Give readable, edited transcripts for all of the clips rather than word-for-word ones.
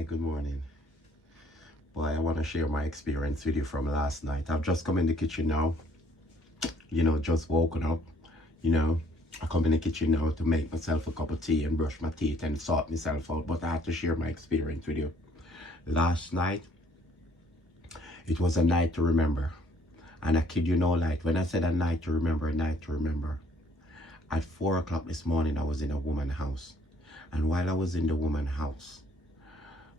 Hi, good morning. Boy, I want to share my experience with you from last night. I've just come in the kitchen now, just woken up, you know. I come in the kitchen now to make myself a cup of tea and brush my teeth and sort myself out, but I have to share my experience with you. Last night, it was a night to remember. And I kid you no light, when I said a night to remember, at 4 o'clock this morning, I was in a woman's house. And while I was in the woman's house,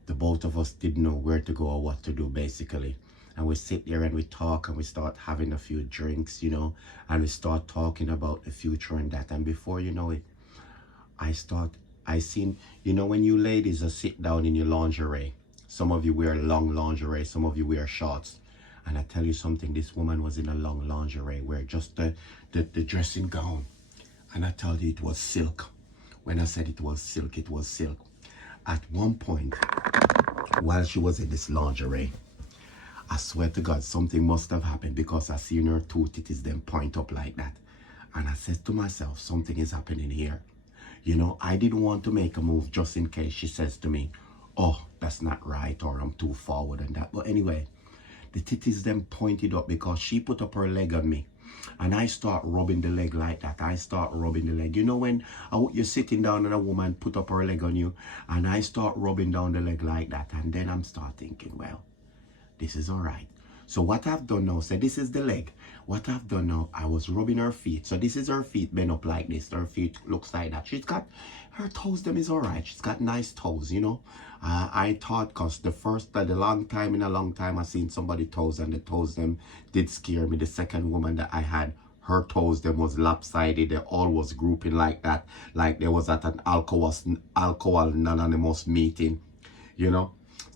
the both of us didn't know where to go or what to do, basically. And we sit there and we talk and we start having a few drinks, and we start talking about the future and that. And before you know it, I seen, when you ladies are sit down in your lingerie, some of you wear long lingerie, some of you wear shorts. And I tell you something, this woman was in a long lingerie, wear just the dressing gown. And I told you it was silk. When I said it was silk, it was silk. At one point, while she was in this lingerie, I swear to God, something must have happened because I seen her two titties then point up like that. And I said to myself, something is happening here. I didn't want to make a move just in case she says to me, oh, that's not right, or I'm too forward and that. But anyway, the titties then pointed up because she put up her leg on me. And I start rubbing the leg like that. I start rubbing the leg. When you're sitting down and a woman put up her leg on you, and I start rubbing down the leg like that. And then I'm start thinking, well, this is all right. So what I've done now, this is the leg. What I've done now, I was rubbing her feet. So this is her feet bent up like this. Her feet looks like that. She's got, her toes them is all right. She's got nice toes, I thought, because the long time I seen somebody toes and the toes them did scare me. The second woman that I had, her toes them was lopsided. They all was grouping like that. Like they was at an alcohol anonymous meeting,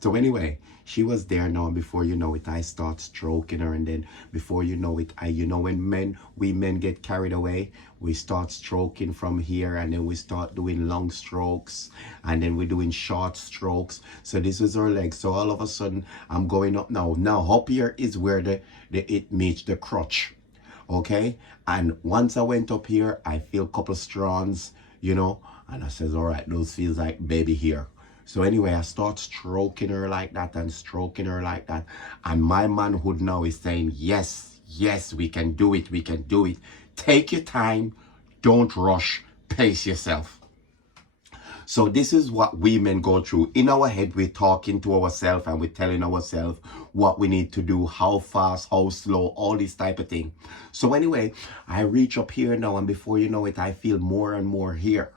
So anyway, she was there now, and before you know it, I start stroking her, and then before you know it, when we men get carried away, we start stroking from here, and then we start doing long strokes, and then we're doing short strokes. So this was her leg. So all of a sudden, I'm going up now. Now up here is where it meets the crotch, okay? And once I went up here, I feel a couple strands, and I says, all right, those feels like baby here. So anyway, I start stroking her like that and stroking her like that. And my manhood now is saying, yes, we can do it. We can do it. Take your time. Don't rush. Pace yourself. So this is what we men go through. In our head, we're talking to ourselves and we're telling ourselves what we need to do, how fast, how slow, all this type of thing. So anyway, I reach up here now, and before you know it, I feel more and more here.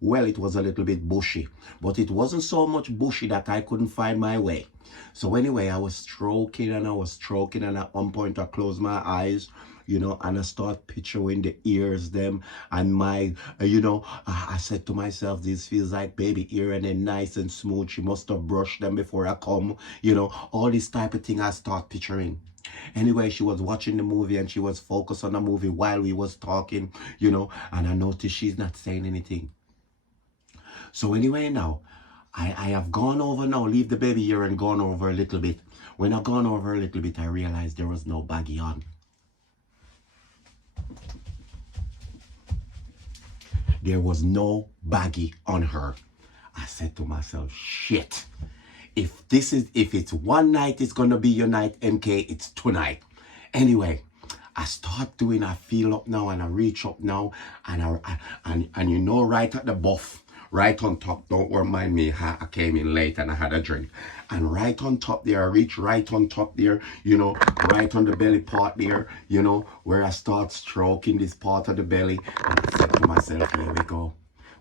Well, it was a little bit bushy, but it wasn't so much bushy that I couldn't find my way. So anyway, I was stroking, and at one point I closed my eyes, and I start picturing the ears them, and my, I said to myself, this feels like baby ear, and then nice and smooth. She must have brushed them before I come, all this type of thing I start picturing. Anyway, she was watching the movie and she was focused on the movie while we was talking, and I noticed she's not saying anything. So anyway, now, I have gone over now, leave the baby here and gone over a little bit. When I've gone over a little bit, I realized there was no baggy on. There was no baggy on her. I said to myself, shit. If it's one night, it's going to be your night, MK, it's tonight. Anyway, I start doing, I feel up now and I reach up now and right at the buff. Right on top, don't mind me, I came in late and I had a drink. And right on top there, I reach right on top there, right on the belly part there, where I start stroking this part of the belly. And I said to myself, here we go.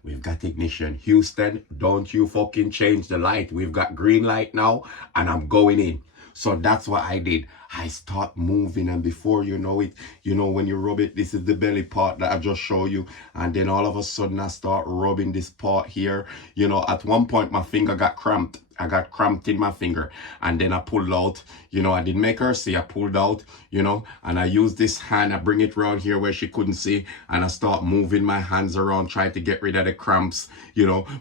We've got ignition. Houston, don't you fucking change the light. We've got green light now and I'm going in. So that's what I did. I start moving, and before you know it, when you rub it, this is the belly part that I just show you. And then all of a sudden I start rubbing this part here. At one point my finger got cramped. I got cramped in my finger, and then I pulled out, I didn't make her see, I pulled out, and I used this hand, I bring it around here where she couldn't see, and I start moving my hands around, trying to get rid of the cramps,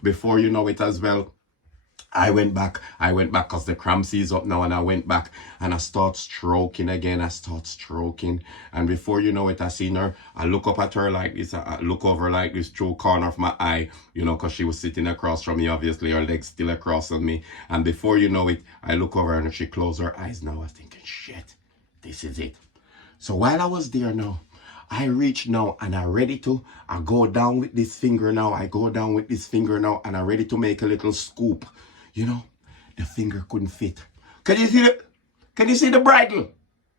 before you know it as well. I went back because the cramps is up now, and I went back and I start stroking again. I start stroking. And before you know it, I seen her. I look up at her like this. I look over like this through corner of my eye, because she was sitting across from me, obviously, her legs still across on me. And before you know it, I look over and she closed her eyes now. I was thinking, shit, this is it. So while I was there now, I reach now and I'm ready to, I go down with this finger now. I go down with this finger now and I'm ready to make a little scoop. The finger couldn't fit. Can you see the bridle?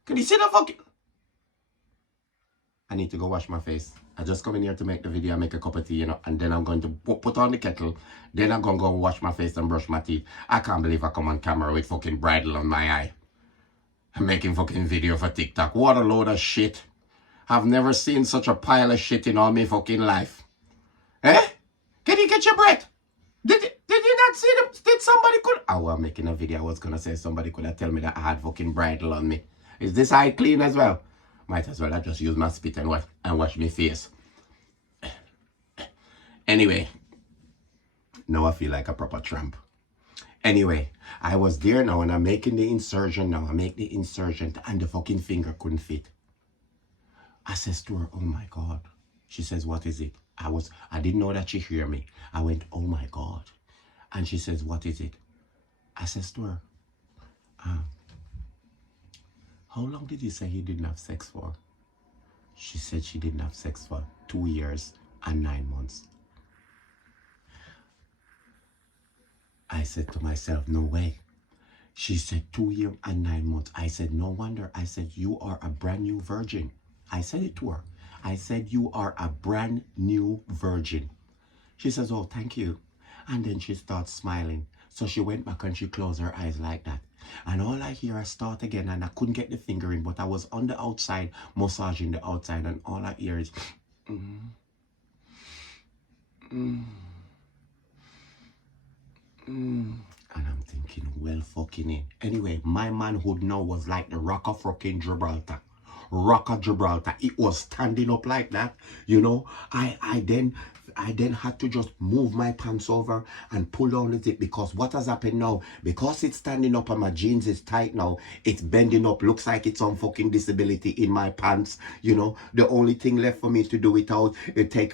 Can you see the fucking... I need to go wash my face. I just come in here to make the video, make a cup of tea, and then I'm going to put on the kettle. Then I'm going to go wash my face and brush my teeth. I can't believe I come on camera with fucking bridle on my eye. I'm making fucking video for TikTok. What a load of shit. I've never seen such a pile of shit in all my fucking life. Eh? Can you get your breath? Did you not see them? Did somebody could... Oh, I'm making a video. I was going to say somebody could have tell me that I had fucking bridle on me. Is this eye clean as well? Might as well I just use my spit and wash my face. Anyway. Now I feel like a proper tramp. Anyway, I was there now and I'm making the insertion now. I make the insertion and the fucking finger couldn't fit. I says to her, oh my God. She says, what is it? I didn't know that she hear me. I went, oh my God. And she says, what is it? I says to her, how long did you say you didn't have sex for? She said she didn't have sex for 2 years and 9 months. I said to myself, no way. She said 2 years and 9 months. I said, no wonder. I said, you are a brand new virgin. I said it to her. I said, you are a brand new virgin. She says, oh, thank you. And then she starts smiling. So she went back and she closed her eyes like that. And all I hear, I start again, and I couldn't get the finger in, but I was on the outside, massaging the outside, and all I hear is, And I'm thinking, well, fucking it. Anyway, my manhood now was like the rock of fucking Gibraltar. Rock of Gibraltar. It was standing up like that. I then had to just move my pants over and pull down the zip, because what has happened now, because it's standing up and my jeans is tight now, it's bending up, looks like it's on fucking disability in my pants. The only thing left for me to do it out,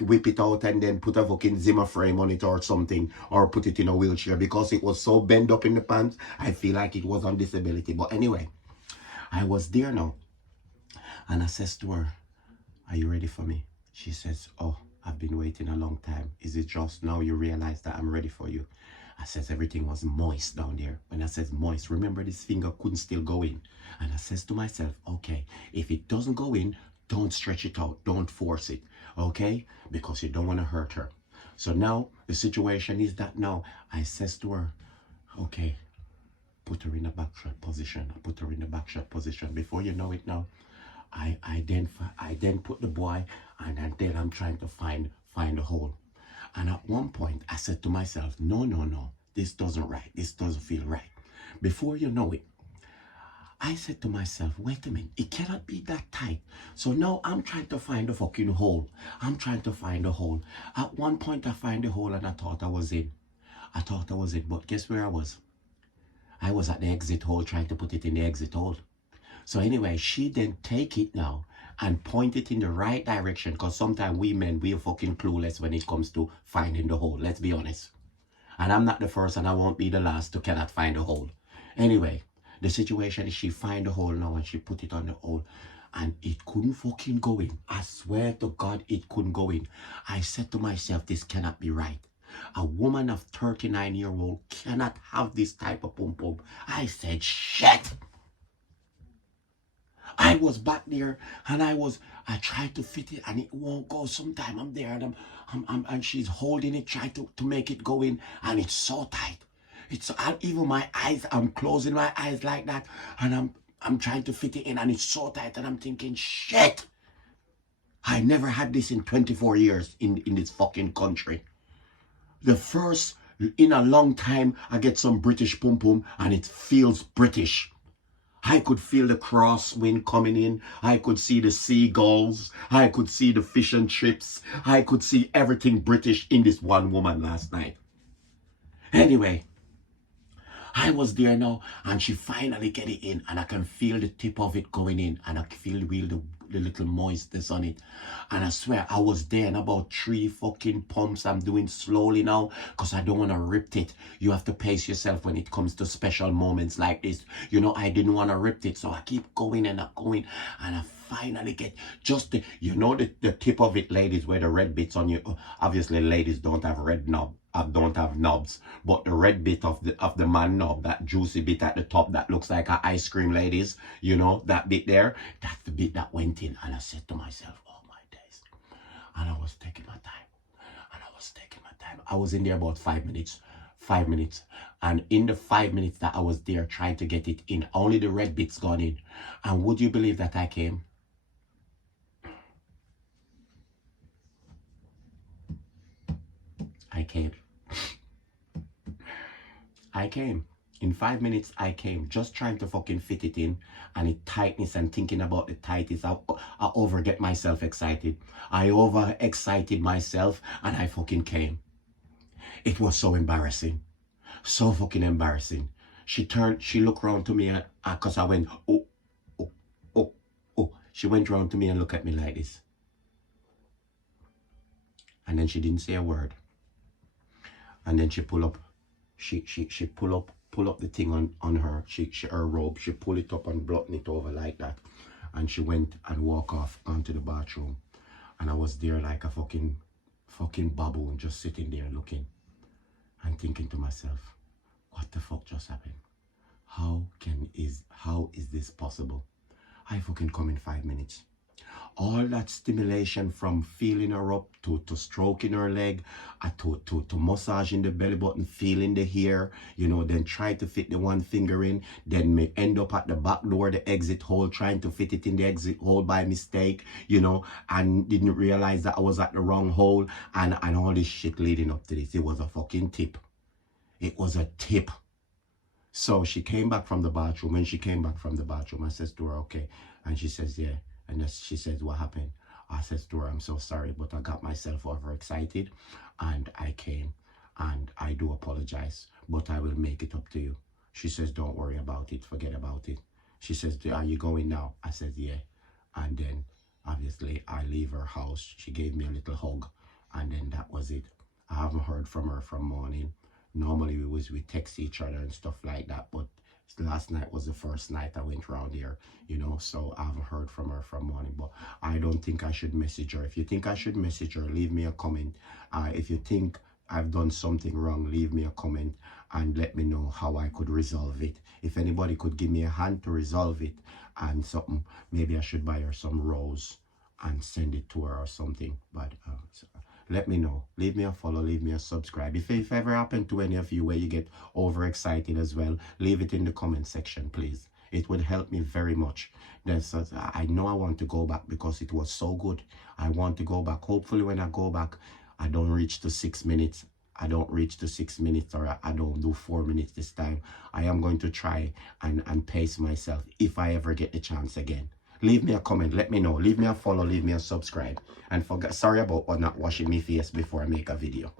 whip it out and then put a fucking Zimmer frame on it or something, or put it in a wheelchair, because it was so bent up in the pants, I feel like it was on disability. But anyway, I was there now. And I says to her, are you ready for me? She says, oh, I've been waiting a long time. Is it just now you realize that I'm ready for you? I says, everything was moist down there. When I says moist, remember this finger couldn't still go in. And I says to myself, okay, if it doesn't go in, don't stretch it out. Don't force it, okay? Because you don't want to hurt her. So now the situation is that now I says to her, okay, put her in a back shot position. I put her in the back shot position. Before you know it now, I then put the boy, and then I'm trying to find a hole. And at one point I said to myself, no, this doesn't right. This doesn't feel right. Before you know it, I said to myself, wait a minute, it cannot be that tight. So now I'm trying to find a fucking hole. I'm trying to find a hole. At one point I find a hole and I thought I was in. But guess where I was? I was at the exit hole trying to put it in the exit hole. So anyway, she then take it now and point it in the right direction, because sometimes we men, we are fucking clueless when it comes to finding the hole. Let's be honest. And I'm not the first and I won't be the last to cannot find a hole. Anyway, the situation is she find the hole now and she put it on the hole and it couldn't fucking go in. I swear to God, it couldn't go in. I said to myself, this cannot be right. A woman of 39-year-old cannot have this type of pum-pum. I said, shit. I was back there and I tried to fit it and it won't go. Sometime I'm there and and she's holding it, trying to make it go in, and it's so tight. Even my eyes, I'm closing my eyes like that and I'm trying to fit it in and it's so tight and I'm thinking, shit. I never had this in 24 years in this fucking country. The first in a long time I get some British pum pum and it feels British. I could feel the crosswind coming in. I could see the seagulls. I could see the fish and chips. I could see everything British in this one woman last night. Anyway, I was there now, and she finally get it in, and I can feel the tip of it going in, and I can feel the little moistness on it. And I swear I was there in about 3 fucking pumps. I'm doing slowly now because I don't want to rip it. You have to pace yourself when it comes to special moments like this. You know, I didn't want to rip it, so I keep going and I'm going, and I finally get just the, you know, the tip of it, ladies, where the red bits on you. Obviously, ladies don't have red knob. Don't have knobs, but the red bit of the man knob, that juicy bit at the top that looks like an ice cream, ladies, you know, that bit there, that's the bit that went in. And I said to myself, oh my days. And I was taking my time, and I was taking my time. I was in there about 5 minutes, and in the 5 minutes that I was there trying to get it in, only the red bits gone in. And would you believe that I came? I came. In 5 minutes, I came, just trying to fucking fit it in, and it tightness and thinking about the tightness. I over get myself excited. I over excited myself, and I fucking came. It was so embarrassing. So fucking embarrassing. She looked around to me, because I went, oh, oh, oh, oh. She went around to me and looked at me like this. And then she didn't say a word. And then she pull up, she pull up the thing on her, her robe, she pull it up and button it over like that. And she went and walk off onto the bathroom. And I was there like a fucking baboon, just sitting there looking and thinking to myself, what the fuck just happened? How is this possible? I fucking come in 5 minutes. All that stimulation from feeling her up to stroking her leg, to massaging the belly button, feeling the hair, you know, then try to fit the one finger in, then may end up at the back door, the exit hole, trying to fit it in the exit hole by mistake, you know, and didn't realize that I was at the wrong hole, and all this shit leading up to this. It was a fucking tip. It was a tip. So she came back from the bathroom. When she came back from the bathroom, I says to her, okay. And she says, yeah. And she says, what happened? I says to her, I'm so sorry, but I got myself overexcited and I came, and I do apologize, but I will make it up to you. She says, don't worry about it. Forget about it. She says, are you going now? I said, yeah. And then obviously I leave her house. She gave me a little hug, and then that was it. I haven't heard from her from morning. Normally we text each other and stuff like that, but last night was the first night I went around here, you know, so I haven't heard from her from morning. But I don't think I should message her. If you think I should message her, leave me a comment. If you think I've done something wrong, leave me a comment and let me know how I could resolve it. If anybody could give me a hand to resolve it and something, maybe I should buy her some rose and send it to her or something. But let me know. Leave me a follow, leave me a subscribe. If ever happened to any of you where you get overexcited as well, leave it in the comment section, please. It would help me very much. I know I want to go back because it was so good. I want to go back. Hopefully when I go back, I don't reach to 6 minutes. I don't reach to 6 minutes, or I don't do 4 minutes this time. I am going to try and pace myself if I ever get the chance again. Leave me a comment, let me know. Leave me a follow, leave me a subscribe. And sorry about not washing my face before I make a video.